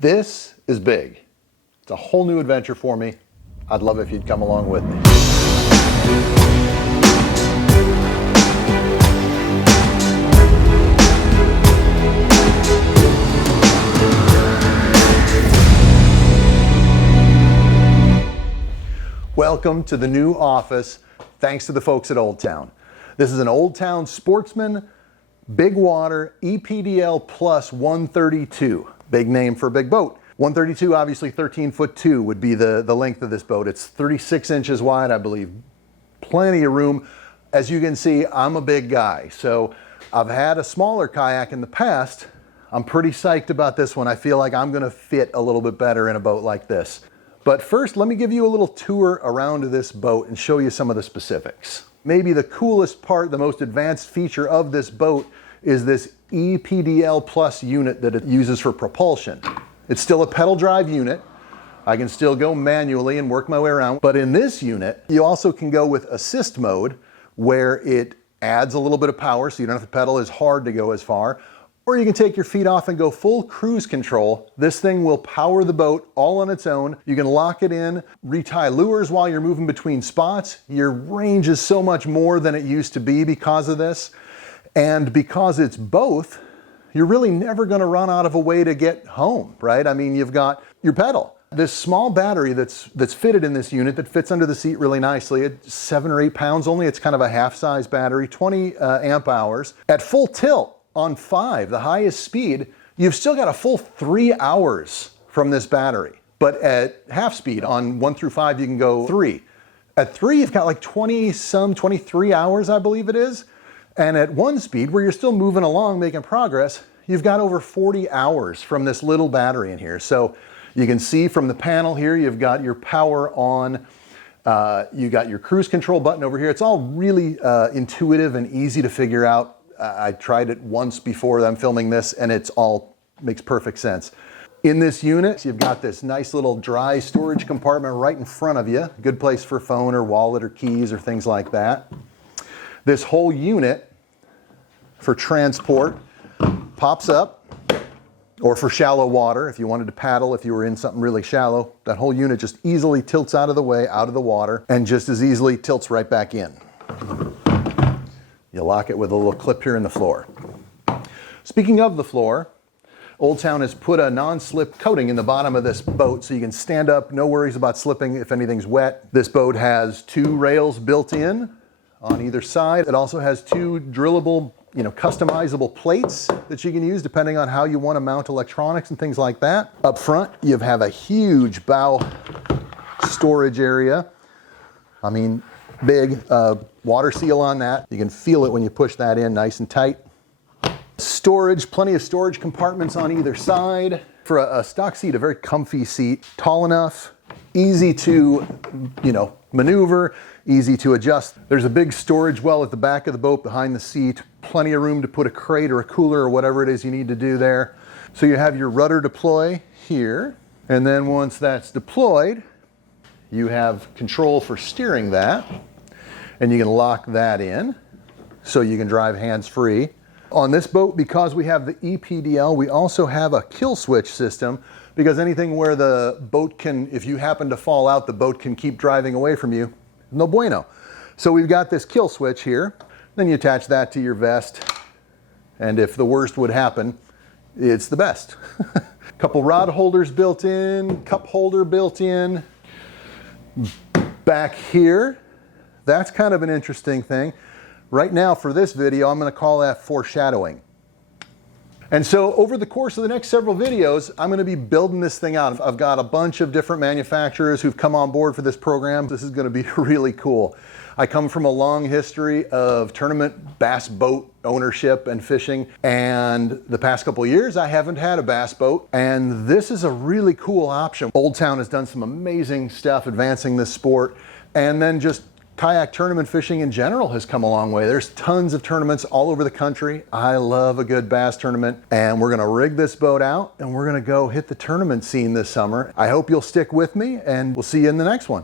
This is big. It's a whole new adventure for me. I'd love it if you'd come along with me. Welcome to the new office, thanks to the folks at OldTown. This is an OldTown Sportsman BigWater ePDL Plus 132. Big name for a big boat. 132, obviously 13'2" would be the length of this boat. It's 36 inches wide, I believe. Plenty of room. As you can see, I'm a big guy, so I've had a smaller kayak in the past. I'm pretty psyched about this one. I feel like I'm gonna fit a little bit better in a boat like this. But first, let me give you a little tour around this boat and show you some of the specifics. Maybe the coolest part, the most advanced feature of this boat is this ePDL Plus unit that it uses for propulsion. It's still a pedal drive unit. I can still go manually and work my way around. But in this unit, you also can go with assist mode, where it adds a little bit of power so you don't have to pedal as hard to go as far. Or you can take your feet off and go full cruise control. This thing will power the boat all on its own. You can lock it in, retie lures while you're moving between spots. Your range is so much more than it used to be because of this. And because it's both, you're really never gonna run out of a way to get home, right? I mean, you've got your pedal. This small battery that's fitted in this unit that fits under the seat really nicely. It's 7 or 8 pounds only. It's kind of a half-size battery, 20 amp hours. At full tilt, on 5, the highest speed, you've still got a full 3 hours from this battery. But at half speed, on 1 through 5, you can go 3. At 3, you've got like 23 hours, I believe it is. And at 1 speed, where you're still moving along, making progress, you've got over 40 hours from this little battery in here. So you can see from the panel here, you've got your power on, you got your cruise control button over here. It's all really intuitive and easy to figure out. I tried it once before I'm filming this, and it's all makes perfect sense. In this unit, you've got this nice little dry storage compartment right in front of you. Good place for phone or wallet or keys or things like that. This whole unit for transport pops up, or for shallow water, if you wanted to paddle, if you were in something really shallow, that whole unit just easily tilts out of the way, out of the water, and just as easily tilts right back in. You lock it with a little clip here in the floor. Speaking of the floor, OldTown has put a non-slip coating in the bottom of this boat so you can stand up, no worries about slipping if anything's wet. This boat has 2 rails built in on either side. It also has 2 drillable, customizable plates that you can use depending on how you want to mount electronics and things like that. Up front, you have a huge bow storage area. I mean, big water seal on that. You can feel it when you push that in nice and tight. Storage, plenty of storage compartments on either side. For a stock seat, a very comfy seat, tall enough, easy to, maneuver, easy to adjust. There's a big storage well at the back of the boat behind the seat. Plenty of room to put a crate or a cooler or whatever it is you need to do there. So you have your rudder deploy here. And then once that's deployed, you have control for steering that, and you can lock that in so you can drive hands-free. On this boat, because we have the ePDL, we also have a kill switch system, because anything where the boat can, if you happen to fall out, the boat can keep driving away from you, no bueno. So we've got this kill switch here, then you attach that to your vest, and if the worst would happen, it's the best. Couple rod holders built in, cup holder built in. Back here, that's kind of an interesting thing. Right now for this video, I'm going to call that foreshadowing. And so over the course of the next several videos, I'm going to be building this thing out. I've got a bunch of different manufacturers who've come on board for this program. This is going to be really cool. I come from a long history of tournament bass boat ownership and fishing, and the past couple of years I haven't had a bass boat, and this is a really cool option. OldTown has done some amazing stuff advancing this sport, and then just kayak tournament fishing in general has come a long way. There's tons of tournaments all over the country. I love a good bass tournament, and we're gonna rig this boat out and we're gonna go hit the tournament scene this summer. I hope you'll stick with me, and we'll see you in the next one.